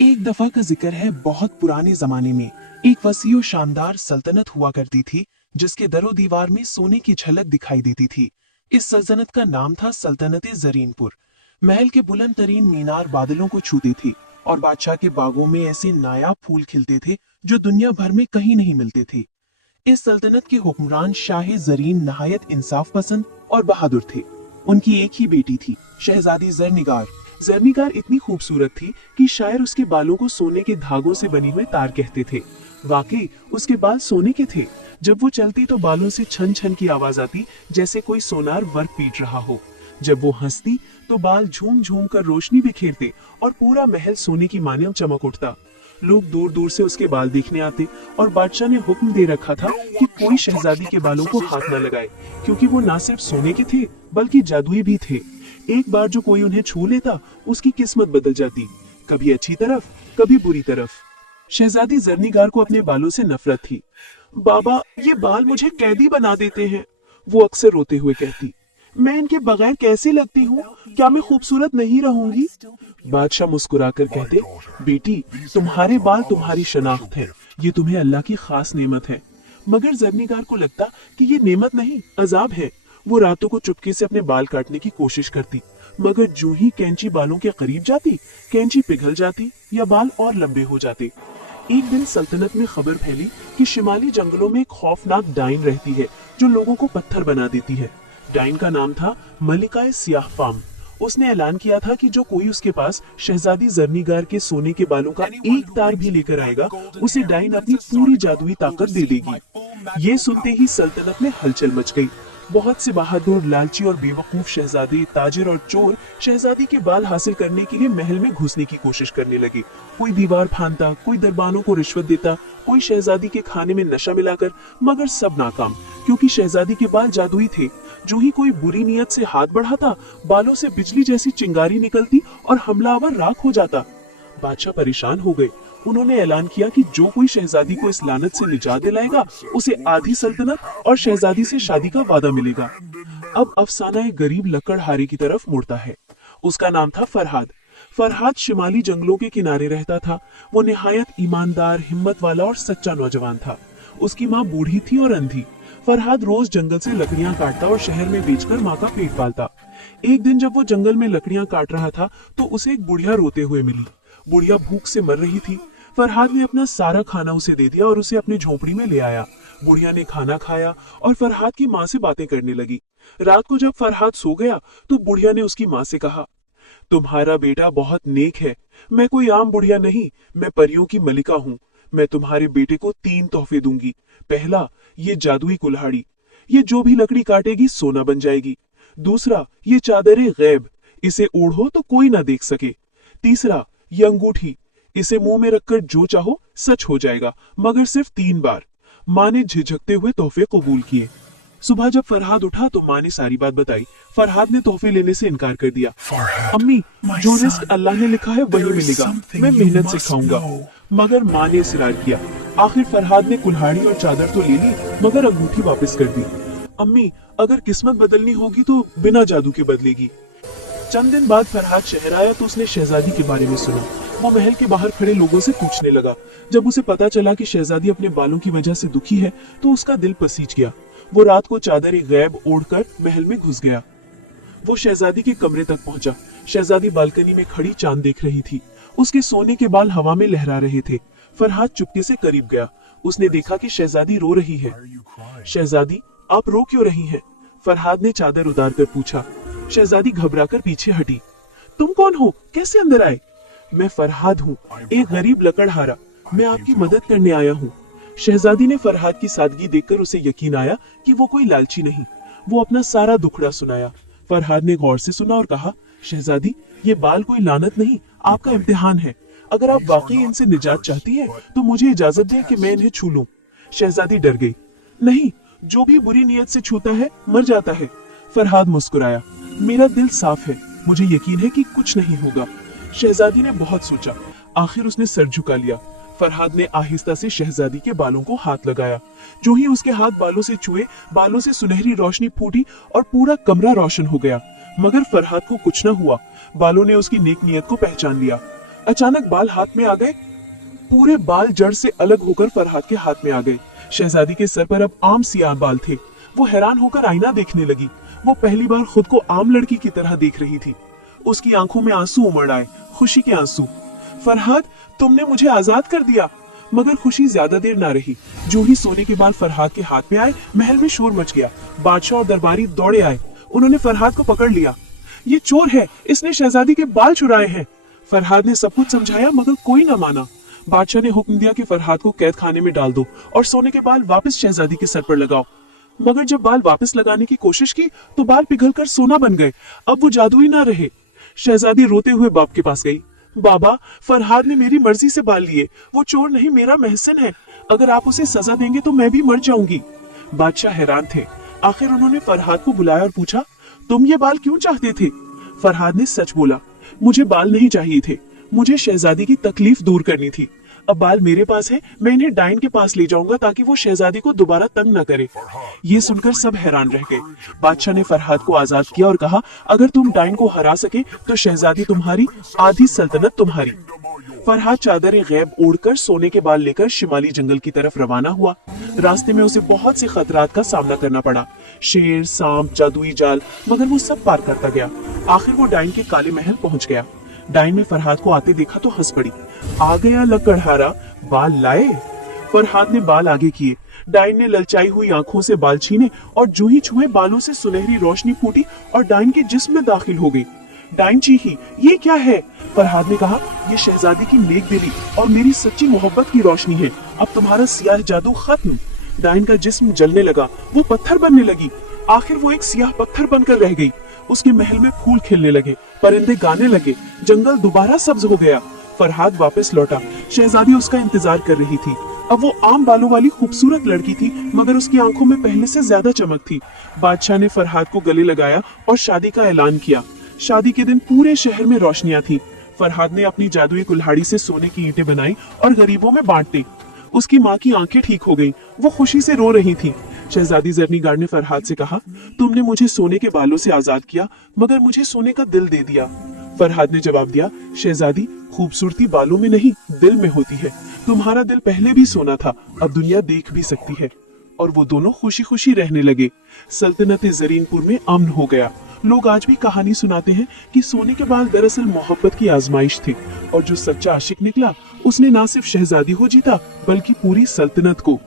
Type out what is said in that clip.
एक दफा का जिक्र है, बहुत पुराने जमाने में एक वसीओ शानदार सल्तनत हुआ करती थी, जिसके दरो दीवार में सोने की झलक दिखाई देती थी। इस सल्तनत का नाम था सल्तनत जरीनपुर। महल के बुलंद तरीन मीनार बादलों को छूती थी और बादशाह के बागों में ऐसे नायाब फूल खिलते थे जो दुनिया भर में कहीं नहीं मिलते थे। इस सल्तनत के हुक्मरान शाह जरीन नहायत इंसाफ पसंद और बहादुर थे। उनकी एक ही बेटी थी, शहजादी जरनिगार। जरनिगार इतनी खूबसूरत थी कि शायर उसके बालों को सोने के धागों से बनी हुए तार कहते थे। वाकई उसके बाल सोने के थे। जब वो चलती तो बालों से छन छन की आवाज आती, जैसे कोई सोनार वर्क पीट रहा हो। जब वो हंसती तो बाल झूम झूम कर रोशनी बिखेरते और पूरा महल सोने की मानियों चमक उठता। लोग दूर दूर से उसके बाल देखने आते और बादशाह ने हुक्म दे रखा था कि कोई शहजादी के बालों को हाथ न लगाए, क्योंकि वो न सिर्फ सोने के थे बल्कि जादुई भी थे। एक बार जो कोई उन्हें छू लेता, उसकी किस्मत बदल जाती, कभी अच्छी तरफ कभी बुरी तरफ। शहजादी जरनिगार को अपने बालों से नफरत थी। बाबा, ये बाल मुझे कैदी बना देते हैं, वो अक्सर रोते हुए कहती। मैं इनके बगैर कैसे लगती हूँ? क्या मैं खूबसूरत नहीं रहूंगी? बादशाह मुस्कुराकर कहते, बेटी, तुम्हारे बाल तुम्हारी शनाख्त है, ये तुम्हें अल्लाह की खास नेमत है। मगर जरनिगार को लगता कि ये नेमत नहीं, अजाब है। वो रातों को चुपके से अपने बाल काटने की कोशिश करती, मगर जो ही कैंची बालों के करीब जाती, कैंची पिघल जाती या बाल और लंबे हो जाते। एक दिन सल्तनत में खबर फैली कि शिमाली जंगलों में एक खौफनाक डाइन रहती है जो लोगों को पत्थर बना देती है। डाइन का नाम था मलिका सियाह फाम। उसने ऐलान किया था कि जो कोई उसके पास शहजादी जरनिगार के सोने के बालों का एक तार भी लेकर आएगा, उसे डाइन अपनी पूरी जादुई ताकत दे देगी। ये सुनते ही सल्तनत में हलचल मच गई। बहुत से बहादुर, लालची और बेवकूफ शहजादे, ताजिर और चोर शहजादी के बाल हासिल करने के लिए महल में घुसने की कोशिश करने लगे। कोई दीवार फांदता, कोई दरबानों को रिश्वत देता, कोई शहजादी के खाने में नशा मिलाकर, मगर सब नाकाम, क्योंकि शहजादी के बाल जादुई थे। जो ही कोई बुरी नियत से हाथ बढ़ाता, बालों से बिजली जैसी चिंगारी निकलती और हमलावर राख हो जाता। बादशाह परेशान हो गए। उन्होंने ऐलान किया कि जो कोई शहजादी को इस लानत से निजात दिलाएगा, उसे आधी सल्तनत और शहजादी से शादी का वादा मिलेगा। अब अफसाना एक गरीब लकड़हारे की तरफ मुड़ता है। उसका नाम था फरहाद। फरहाद शिमाली जंगलों के किनारे रहता था। वो निहायत ईमानदार, हिम्मत वाला और सच्चा नौजवान था। उसकी माँ बूढ़ी थी और अंधी। फरहाद रोज जंगल से लकड़ियां काटता और शहर में बेचकर माँ का पेट पालता। एक दिन जब वो जंगल में लकड़ियां काट रहा था तो उसे एक बुढ़िया रोते हुए मिली। बुढ़िया भूख से मर रही थी। फरहाद ने अपना सारा खाना उसे दे दिया और उसे अपनी झोपड़ी में ले आया। बुढ़िया ने खाना खाया और फरहाद की माँ से बातें करने लगी। रात को जब फरहाद सो गया तो बुढ़िया ने उसकी माँ से कहा, तुम्हारा बेटा बहुत नेक है। मैं कोई आम बुढ़िया नहीं, मैं परियों की मलिका हूँ। मैं तुम्हारे बेटे को 3 तोहफे दूंगी। पहला, ये जादुई कुल्हाड़ी, ये जो भी लकड़ी काटेगी सोना बन जाएगी। दूसरा, ये चादरे गैब, इसे ओढ़ो तो कोई ना देख सके। तीसरा, ये अंगूठी, इसे मुंह में रखकर जो चाहो सच हो जाएगा, मगर सिर्फ 3 बार। माँ ने झिझकते हुए तोहफे कबूल किए। सुबह जब फरहाद उठा तो माँ ने सारी बात बताई। फरहाद ने तोहफे लेने से इनकार कर दिया। अम्मी, जो रिस्क अल्लाह ने लिखा है वही मिलेगा, मैं मेहनत से खाऊंगा। मगर माँ ने इसरार किया। आखिर फरहाद ने कुल्हाड़ी और चादर तो ले ली, मगर अंगूठी वापस कर दी। अम्मी, अगर किस्मत बदलनी होगी तो बिना जादू के बदलेगी। चंद दिन बाद फरहाद शहर आया तो उसने शहजादी के बारे में सुना। वो महल के बाहर खड़े लोगों से पूछने लगा। जब उसे पता चला कि शहजादी अपने बालों की वजह से दुखी है तो उसका दिल पसीज गया। वो रात को चादर गैब ओढ़कर महल में घुस गया। वो शहजादी के कमरे तक पहुंचा। शहजादी बालकनी में खड़ी चांद देख रही थी। उसके सोने के बाल हवा में लहरा रहे थे। फरहाद चुपके से करीब गया। उसने देखा कि शहजादी रो रही है। शहजादी, आप रो क्यों रही हैं? फरहाद ने चादर उतार कर पूछा। शहजादी घबराकर पीछे हटी। तुम कौन हो? कैसे अंदर आए? मैं फरहाद हूँ, एक गरीब लकड़हारा। मैं आपकी मदद करने आया हूँ। शहजादी ने फरहाद की सादगी देखकर उसे यकीन आया कि वो कोई लालची नहीं। वो अपना सारा दुखड़ा सुनाया। फरहाद ने गौर से सुना और कहा, शहजादी, ये बाल कोई लानत नहीं, आपका इम्तिहान है। अगर आप वाकई इनसे निजात चाहती हैं, तो मुझे इजाजत दें कि मैं इन्हें छू लूं। शहजादी डर गई। नहीं, जो भी बुरी नियत से छूता है मर जाता है। फरहाद मुस्कुराया। मेरा दिल साफ है, मुझे यकीन है कि कुछ नहीं होगा। शहजादी ने बहुत सोचा। आखिर उसने सर झुका लिया। फरहाद ने आहिस्ता से शहजादी के बालों को हाथ लगाया। जो ही उसके हाथ बालों से छुए, बालों से सुनहरी रोशनी फूटी और पूरा कमरा रोशन हो गया। मगर फरहाद को कुछ न हुआ। बालों ने उसकी नेक नियत को पहचान लिया। अचानक बाल हाथ में आ गए। पूरे बाल जड़ से अलग होकर फरहाद के हाथ में आ गए। शहजादी के सर पर अब आम सियाह बाल थे। वो हैरान होकर आईना देखने लगी। वो पहली बार खुद को आम लड़की की तरह देख रही थी। उसकी आंखों में आंसू उमड़ आए, खुशी के आंसू। फरहाद, तुमने मुझे आजाद कर दिया। मगर खुशी ज्यादा देर ना रही। जो ही सोने के बाल फरहाद के हाथ में आए, महल में शोर मच गया। बादशाह और दरबारी दौड़े आए। उन्होंने फरहाद को पकड़ लिया। ये चोर है, इसने शहजादी के बाल चुराए हैं। फरहाद ने सब कुछ समझाया मगर कोई ना माना। बादशाह ने हुक्म दिया कि फरहाद को कैद खाने में डाल दो और सोने के बाल वापस शहजादी के सर पर लगाओ। मगर जब बाल वापस लगाने की कोशिश की तो बाल पिघलकर सोना बन गए। अब वो जादुई ना रहे। शहजादी रोते हुए बाप के पास गई। बाबा, फरहाद ने मेरी मर्जी से बाल लिए। वो चोर नहीं, मेरा महसन है। अगर आप उसे सजा देंगे तो मैं भी मर जाऊंगी। बादशाह हैरान थे। आखिर उन्होंने फरहाद को बुलाया और पूछा, तुम ये बाल क्यों चाहते थे? फरहाद ने सच बोला, मुझे बाल नहीं चाहिए थे। मुझे शहजादी की तकलीफ दूर करनी थी। अब बाल मेरे पास है, मैं इन्हें डाइन के पास ले जाऊंगा ताकि वो शहजादी को दोबारा तंग न करे। ये सुनकर सब हैरान रह गए। बादशाह ने फरहाद को आजाद किया और कहा, अगर तुम डाइन को हरा सके तो शहजादी तुम्हारी, आधी सल्तनत तुम्हारी। फरहाद चादर गैब ओढ़कर सोने के बाल लेकर शिमाली जंगल की तरफ रवाना हुआ। रास्ते में उसे बहुत से खतरात का सामना करना पड़ा। शेर, सांप, जादुई जाल, मगर वो सब पार करता गया। आखिर वो डाइन के काले महल पहुंच गया। डाइन ने फरहाद को आते देखा तो हंस पड़ी। आ गया लकड़हारा, बाल लाए? फरहाद ने बाल आगे किए। डाइन ने ललचाई हुई आंखों से बाल छीने और जो ही छुए बालों से सुनहरी रोशनी फूटी और डाइन के जिस्म में दाखिल हो गई। डाइन चीखी, ये क्या है? फरहाद ने कहा, ये शहजादी की नेक दिली और मेरी सच्ची मोहब्बत की रोशनी है। अब तुम्हारा सियाह जादू खत्म। डाइन का जिस्म जलने लगा। वो पत्थर बनने लगी। आखिर वो एक सियाह पत्थर बनकर रह गई। उसके महल में फूल खिलने लगे, परिंदे गाने लगे, जंगल दोबारा सब्ज हो गया। फरहाद वापस लौटा। शहजादी उसका इंतजार कर रही थी। अब वो आम बालों वाली खूबसूरत लड़की थी, मगर उसकी आंखों में पहले से ज्यादा चमक थी। बादशाह ने फरहाद को गले लगाया और शादी का ऐलान किया। शादी के दिन पूरे शहर में रोशनियां थी। फरहाद ने अपनी जादुई कुल्हाड़ी से सोने की ईंटें बनाई और गरीबों में बांट दी। उसकी माँ की आंखें ठीक हो गईं। वो खुशी से रो रही थी। शहजादी जरनीगार ने फरहाद से कहा, तुमने मुझे सोने के बालों से आजाद किया, मगर मुझे सोने का दिल दे दिया। फरहाद ने जवाब दिया, शहजादी, खूबसूरती बालों में नहीं, दिल में होती है। तुम्हारा दिल पहले भी सोना था, अब दुनिया देख भी सकती है। और वो दोनों खुशी खुशी रहने लगे। सल्तनत जरीनपुर में अमन हो गया। लोग आज भी कहानी सुनाते हैं कि सोने के बाल दरअसल मोहब्बत की आजमाइश थी, और जो सच्चा आशिक निकला उसने ना सिर्फ शहजादी को जीता बल्कि पूरी सल्तनत को।